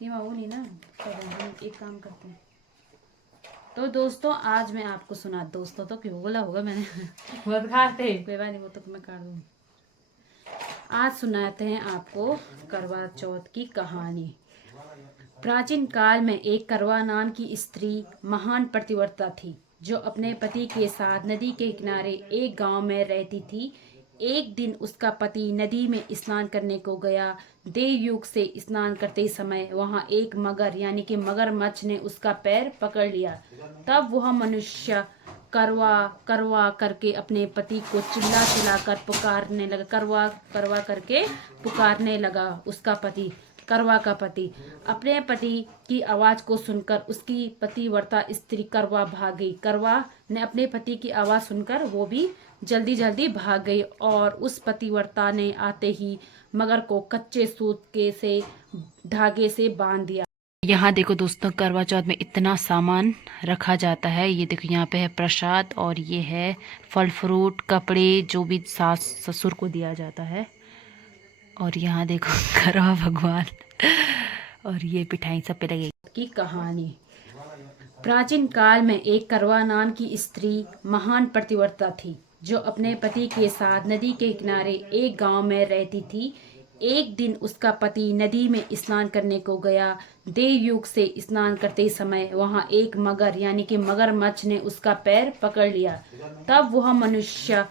सीमा वो नहीं ना, चलो हम एक काम करते हैं। तो दोस्तों आज मैं आपको सुना, दोस्तों तो क्यों बोला होगा मैंने बहुत खाते। कोई बात नहीं, वो तो मैं कर दूँ। आज सुनाते हैं आपको करवा चौथ की कहानी। प्राचीन काल में एक करवा नाम की स्त्री महान पतिव्रता थी, जो अपने पति के साथ नदी के किनारे एक गांव में रहती थी। एक दिन उसका पति नदी में स्नान करने को गया। देवयुग से स्नान करते समय वहां एक मगर यानी कि मगरमच्छ ने उसका पैर पकड़ लिया। तब वह मनुष्य करवा करवा करके अपने पति को चिल्ला चिल्ला कर पुकारने लगा। करवा करवा करके पुकारने लगा। उसका पति, करवा का पति, अपने पति की आवाज को सुनकर उसकी पतिव्रता स्त्री करवा भाग गई। करवा ने अपने पति की आवाज सुनकर वो भी जल्दी जल्दी भाग गई और उस पतिव्रता ने आते ही मगर को कच्चे सूत के से धागे से बांध दिया। यहाँ देखो दोस्तों, करवा चौथ में इतना सामान रखा जाता है। ये देखो यहाँ पे है प्रसाद और ये है फल फ्रूट कपड़े जो भी सास ससुर को दिया जाता है। और यहाँ देखो करवा भगवान और ये पिठाई सब पे लगे की कहानी। प्राचीन काल में एक करवा नाम की स्त्री महान पतिव्रता थी, जो अपने पति के साथ नदी के किनारे एक गांव में रहती थी। एक दिन उसका पति नदी में स्नान करने को गया। देवयुग से स्नान करते समय वहां एक मगर यानी कि मगरमच्छ ने उसका पैर पकड़ लिया। तब वह मनुष्य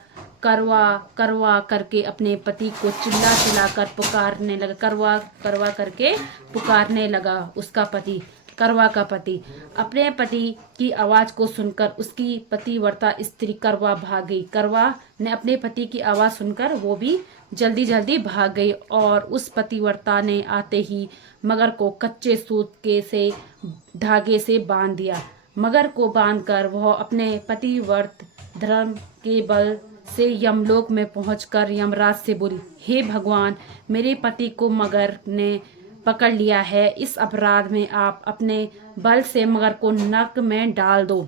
करवा करवा करके अपने पति को चिल्ला चिल्ला कर पुकारने लगा। करवा करवा करके पुकारने लगा। उसका पति, करवा का पति, अपने पति की आवाज को सुनकर उसकी पतिव्रता स्त्री करवा भाग गई। करवा ने अपने पति की आवाज सुनकर वो भी जल्दी जल्दी भाग गई और उस पतिव्रता ने आते ही मगर को कच्चे सूत के से धागे से बांध दिया। मगर को बांधकर वह अपने पतिव्रत धर्म के बल से यमलोक में पहुंचकर यमराज से बोली, हे भगवान, मेरे पति को मगर ने पकड़ लिया है। इस अपराध में आप अपने बल से मगर को नरक में डाल दो।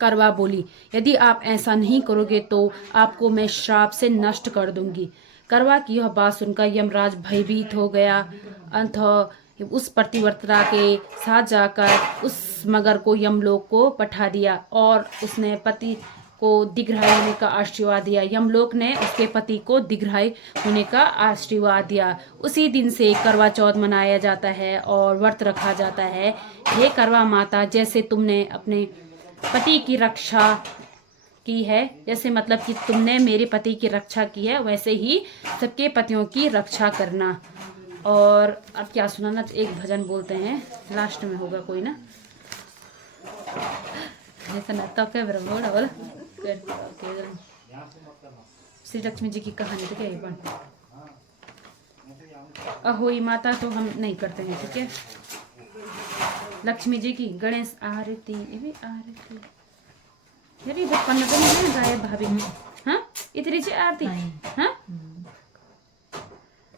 करवा बोली, यदि आप ऐसा नहीं करोगे तो आपको मैं श्राप से नष्ट कर दूंगी। करवा की यह बात सुनकर यमराज भयभीत हो गया। अंततः उस पतिव्रता के साथ जाकर उस मगर को यमलोक को पठा दिया और उसने पति को दीर्घायु होने का आशीर्वाद दिया। यमलोक ने उसके पति को दीर्घायु होने का आशीर्वाद दिया। उसी दिन से करवा चौथ मनाया जाता है और व्रत रखा जाता है। हे करवा माता, जैसे तुमने अपने पति की रक्षा की है, जैसे मतलब कि तुमने मेरे पति की रक्षा की है, वैसे ही सबके पतियों की रक्षा करना। और अब क्या सुनाना, एक भजन बोलते हैं, लास्ट में होगा कोई ना, ऐसा ना तो क्या बोला श्री लक्ष्मी जी की कहानी। तो क्या है बन अहोई माता तो हम नहीं करते हैं, ठीक है। लक्ष्मी जी की गणेश आरती, ये भी आरती यार, ये बचपन में तो नहीं गाय भाभी। हाँ इतनी सी आरती। हाँ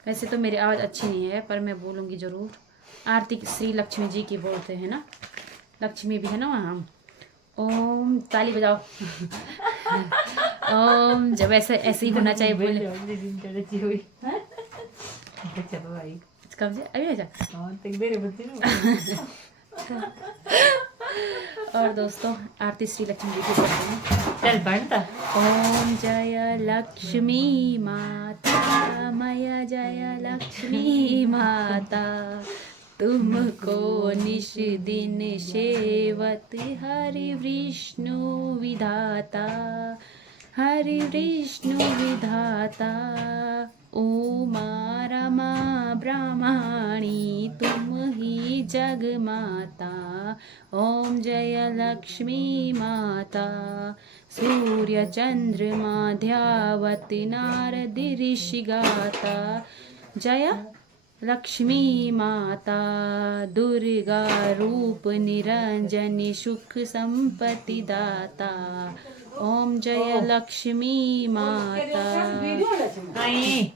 वैसे तो मेरी आवाज़ अच्छी नहीं है पर मैं बोलूँगी ज़रूर। आरती श्री लक्ष्मी जी की बोलते हैं ना, लक्ष्मी भी है ना वहाँ। ओम, ताली बजाओ ओम, जब ऐसे ही होना चाहिए बोले। चलो भाई कब से अभी आजा। और दोस्तों आरती श्री लक्ष्मी जी की करते हैं। चल बढ़ता। ओम जय लक्ष्मी माता, मया जय लक्ष्मी माता, तुमको निश दिन सेवत हरि विष्णु विधाता, हरि विष्णु विधाता। उमा रमा ब्रह्माणी तुम ही जग माता। ओम जय लक्ष्मी माता, सूर्य चंद्रमा ध्यावति नारद ऋषि गाता। जय लक्ष्मी माता, दुर्गा रूप निरंजनी सुख संपत्ति दाता। ओम जय लक्ष्मी माता,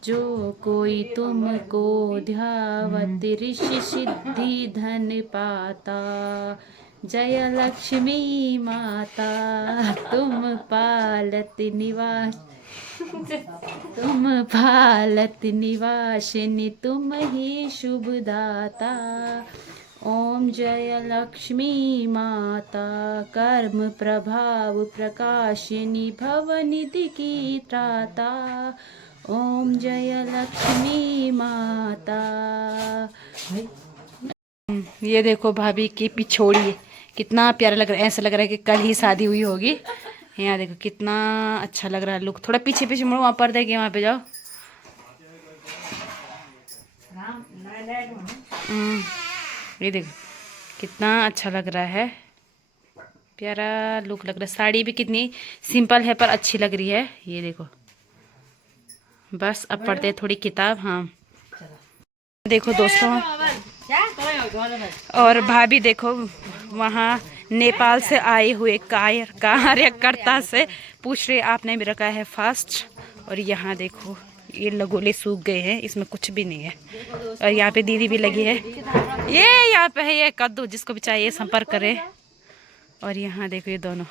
जो कोई तुमको ध्यावत ऋषि सिद्धि धन पाता। जय लक्ष्मी माता, तुम पालत निवास तुम भारत निवासिनी तुम ही शुभदाता। ओम जय लक्ष्मी माता कर्म प्रभाव प्रकाशिनी भवनिधि की त्राता। ओम जय लक्ष्मी माता। ये देखो भाभी की पिछोड़ी कितना प्यारा लग रहा है, ऐसा लग रहा है कि कल ही शादी हुई होगी। यहाँ देखो कितना अच्छा लग रहा है लुक। थोड़ा पीछे पीछे मुड़ो, वहाँ पर्दे के वहाँ पे जाओ। ये देखो कितना अच्छा लग रहा है, प्यारा लुक लग रहा है। साड़ी भी कितनी सिंपल है पर अच्छी लग रही है। ये देखो बस अब पढ़ते हैं थोड़ी किताब। हाँ देखो दोस्तों, और भाभी देखो वहाँ नेपाल से आए हुए कार्यकर्ता से पूछ रहे आपने भी रखा है फास्ट। और यहाँ देखो ये लगोले सूख गए हैं, इसमें कुछ भी नहीं है। और यहाँ पे दीदी भी लगी है, ये यहाँ पे है ये कद्दू, जिसको भी चाहिए संपर्क करे। और यहाँ देखो ये दोनों